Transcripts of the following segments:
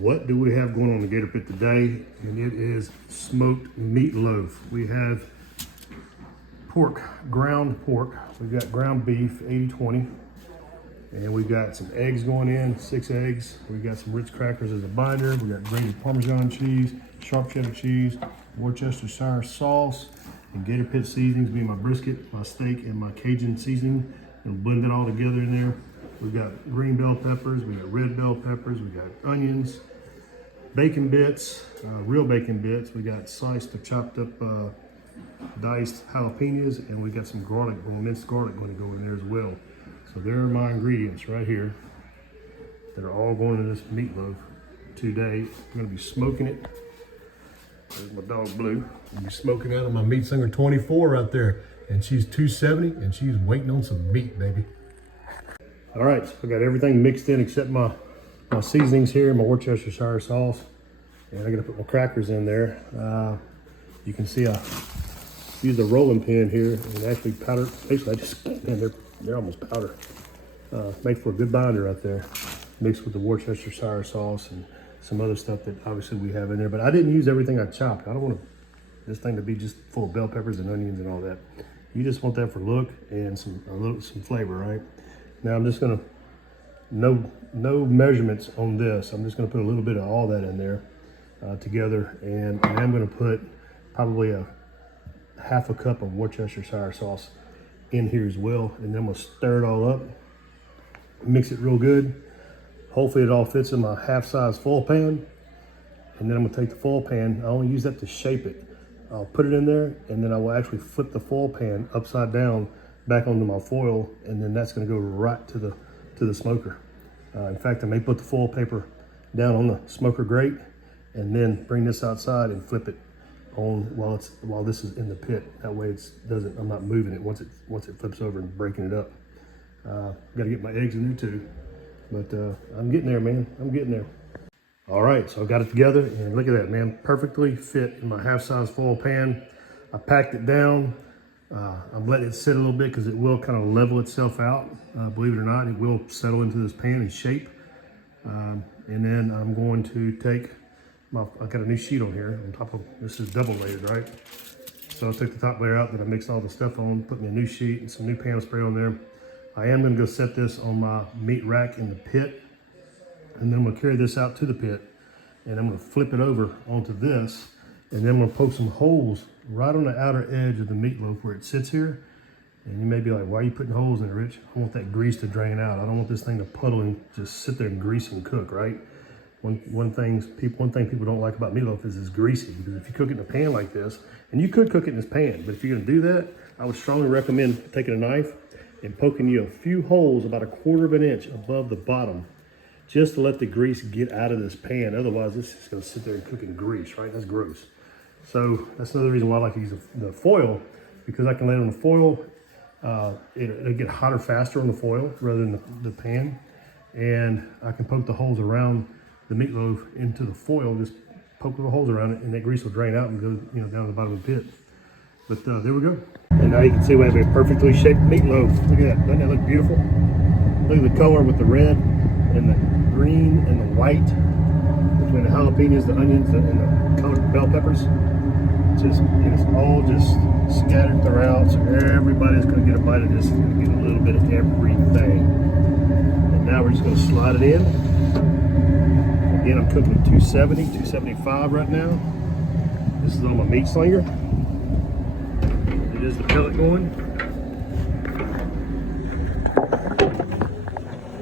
What do we have going on the Gator Pit today? And it is smoked meatloaf. We have pork, ground pork. We've got ground beef, 80-20. And we've got some eggs going in, 6 eggs. We've got some Ritch crackers as a binder. We got grated Parmesan cheese, sharp cheddar cheese, Worcestershire sauce, and Gator Pit seasonings being my brisket, my steak, and my Cajun seasoning. And blend it all together in there. We've got green bell peppers, we got red bell peppers, we got onions, bacon bits, real bacon bits. We got sliced or chopped up diced jalapenos, and we got some garlic, minced garlic going to go in there as well. So there are my ingredients right here that are all going into this meatloaf today. I'm going to be smoking it. There's my dog Blue. I'm be smoking out on my Meat Singer 24 right there, and she's 270, and she's waiting on some meat, baby. All right, so I got everything mixed in except my seasonings here, my Worcestershire sauce, and I'm gonna put my crackers in there. You can see I used a rolling pin here and actually powder. Basically, I just, man, they're almost powder. Make for a good binder right there, mixed with the Worcestershire sauce and some other stuff that obviously we have in there. But I didn't use everything I chopped. I don't want this thing to be just full of bell peppers and onions and all that. You just want that for look and some flavor, right? Now I'm just gonna, no measurements on this. I'm just gonna put a little bit of all that in there together, and I'm gonna put probably a half a cup of Worcestershire sauce in here as well, and then I'm gonna stir it all up, mix it real good. Hopefully it all fits in my half-size foil pan, and then I'm gonna take the foil pan. I only use that to shape it. I'll put it in there, and then I will actually flip the foil pan upside down back onto my foil, and then that's going to go right to the smoker. In fact, I may put the foil paper down on the smoker grate and then bring this outside and flip it on while this is in the pit. That way I'm not moving it once it flips over and breaking it up. Got to get my eggs in there too, but I'm getting there, man. I'm getting there. All right, so I got it together, and look at that, man. Perfectly fit in my half-size foil pan. I packed it down. I'm letting it sit a little bit because it will kind of level itself out. Believe it or not, it will settle into this pan and shape. And then I'm going to take I got a new sheet on here on top of, this is double layered, right? So I took the top layer out, then I mixed all the stuff on, put me a new sheet and some new pan spray on there. I am gonna go set this on my meat rack in the pit, and then I'm gonna carry this out to the pit, and I'm gonna flip it over onto this, and then I'm gonna poke some holes right on the outer edge of the meatloaf where it sits here. And you may be like, why are you putting holes in it, Rich? I want that grease to drain out. I don't want this thing to puddle and just sit there and grease and cook, right? One thing people don't like about meatloaf is it's greasy, because if you cook it in a pan like this, and you could cook it in this pan, but if you're gonna do that, I would strongly recommend taking a knife and poking you a few holes about 1/4 of an inch above the bottom, just to let the grease get out of this pan. Otherwise, this is gonna sit there and cook in grease, right? That's gross. So that's another reason why I like to use the foil, because I can lay it on the foil. It'll get hotter faster on the foil rather than the pan. And I can poke the holes around the meatloaf into the foil, just poke the holes around it, and that grease will drain out and go down to the bottom of the pit. But there we go. And now you can see we have a perfectly shaped meatloaf. Look at that, doesn't that look beautiful? Look at the color with the red and the green and the white, between the jalapenos, the onions, and the colored bell peppers. It's all just scattered throughout, so everybody's going to get a bite of this. It's going to get a little bit of everything. And now we're just going to slide it in. Again, I'm cooking at 270, 275 right now. This is on my meat slinger. It is the pellet going.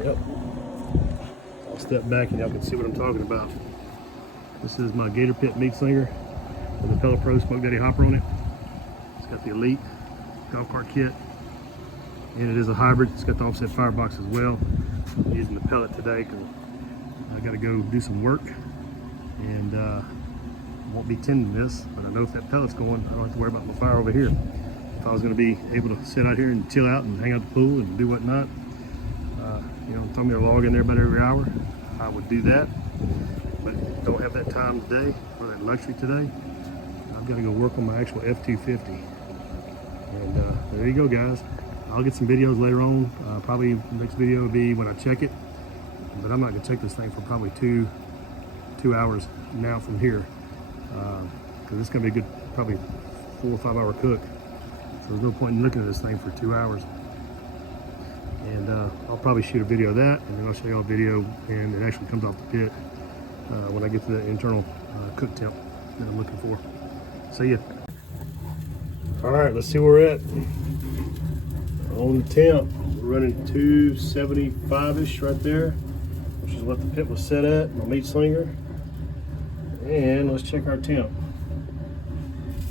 Yep. I'll step back and y'all can see what I'm talking about. This is my Gator Pit meat slinger with the Pellet Pro Smoke Daddy hopper on it. It's got the Elite golf cart kit, and it is a hybrid. It's got the offset firebox as well. I'm using the pellet today because I got to go do some work, and won't be tending this, but I know if that pellet's going, I don't have to worry about my fire over here. If I was going to be able to sit out here and chill out and hang out the pool and do whatnot, throw me a log in there about every hour, I would do that. But don't have that time today, or that luxury today. I've got to go work on my actual F-250. And there you go, guys. I'll get some videos later on. Probably the next video will be when I check it. But I'm not going to check this thing for probably 2 hours now from here. Because it's gonna be a good, probably 4 or 5 hour cook. So there's no point in looking at this thing for 2 hours. And I'll probably shoot a video of that, and then I'll show you a video, and it actually comes off the pit when I get to the internal cook temp that I'm looking for. See ya. All right, let's see where we're at. On the temp, we're running 275-ish right there, which is what the pit was set at, my meat slinger. And let's check our temp.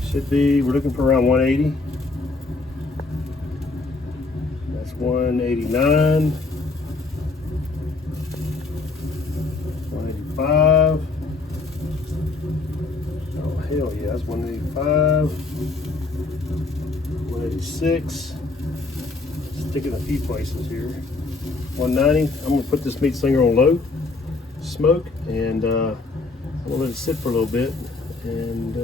Should be, we're looking for around 180. That's 189. 185. Oh, hell yeah, that's 185. 186. Sticking a few places here. 190. I'm gonna put this meat slinger on low smoke, and I'm gonna let it sit for a little bit, and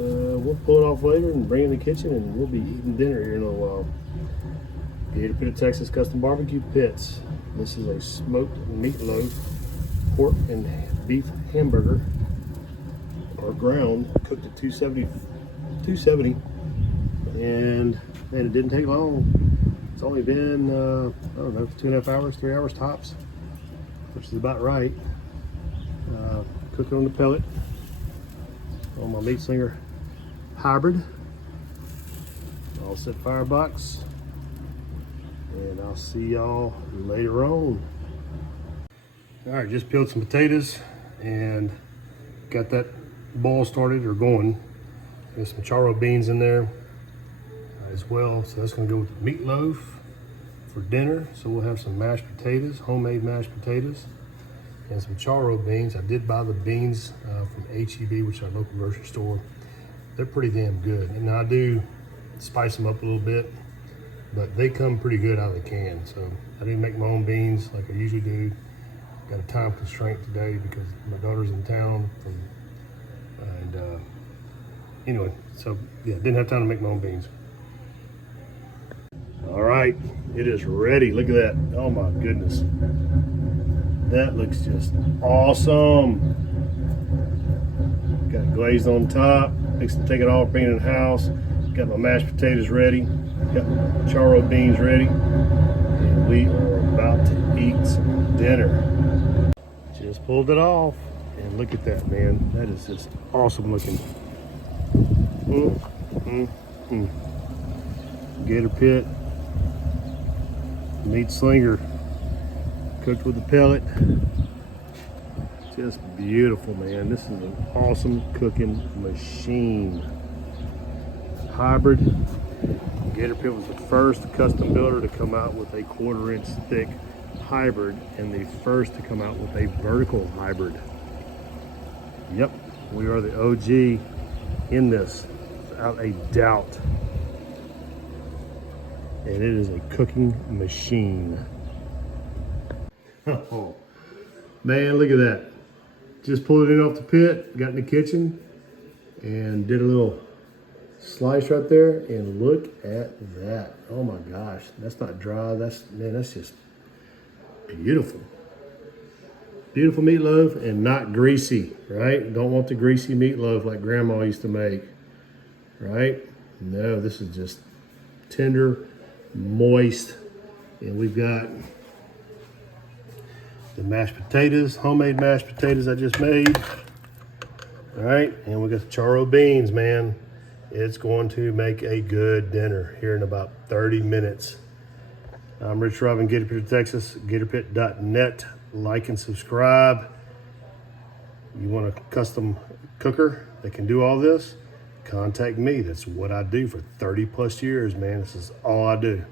we'll pull it off later and bring it in the kitchen, and we'll be eating dinner here in a little while. Gator Pit of Texas Custom Barbecue Pits. This is a smoked meatloaf, pork and beef hamburger, or ground, cooked at 270, and man, it didn't take long. It's only been, I don't know, 2.5 hours, 3 hours tops, which is about right. Cooking on the pellet on my meat slinger hybrid. I'll set firebox, and I'll see y'all later on. All right, just peeled some potatoes and got that boil started or going. There's some charro beans in there as well, so that's going to go with the meatloaf for dinner. So we'll have some mashed potatoes, homemade mashed potatoes, and some charro beans. I did buy the beans from HEB, which is our local grocery store. They're pretty damn good, and I do spice them up a little bit, but they come pretty good out of the can. So I didn't make my own beans like I usually do. Got a time constraint today because my daughter's in town, and anyway, so yeah, didn't have time to make my own beans. All right, it is ready. Look at that. Oh my goodness. That looks just awesome. Got it glazed on top. Fixing to take it off, bring it in the house. Got my mashed potatoes ready. Got my charro beans ready. And we are about to eat some dinner. Just pulled it off. And look at that, man. That is just awesome looking. Gator Pit meat slinger, cooked with a pellet. Just beautiful, man. This is an awesome cooking machine. Hybrid. Gator Pit was the first custom builder to come out with a 1/4 inch thick hybrid, and the first to come out with a vertical hybrid. Yep, we are the OG in this, without a doubt. And it is a cooking machine. Oh, man, look at that. Just pulled it in off the pit, got in the kitchen, and did a little slice right there, and look at that. Oh my gosh, that's not dry, that's just beautiful. Beautiful meatloaf and not greasy, right? Don't want the greasy meatloaf like grandma used to make, right? No, this is just tender, moist, and we've got the mashed potatoes, homemade mashed potatoes I just made. All right, and we got the charro beans, man. It's going to make a good dinner here in about 30 minutes. I'm Ritch in Gator Pit, Texas, gatorpit.net. Like and subscribe. You want a custom cooker that can do all this? Contact me. That's what I do for 30 plus years, man. This is all I do.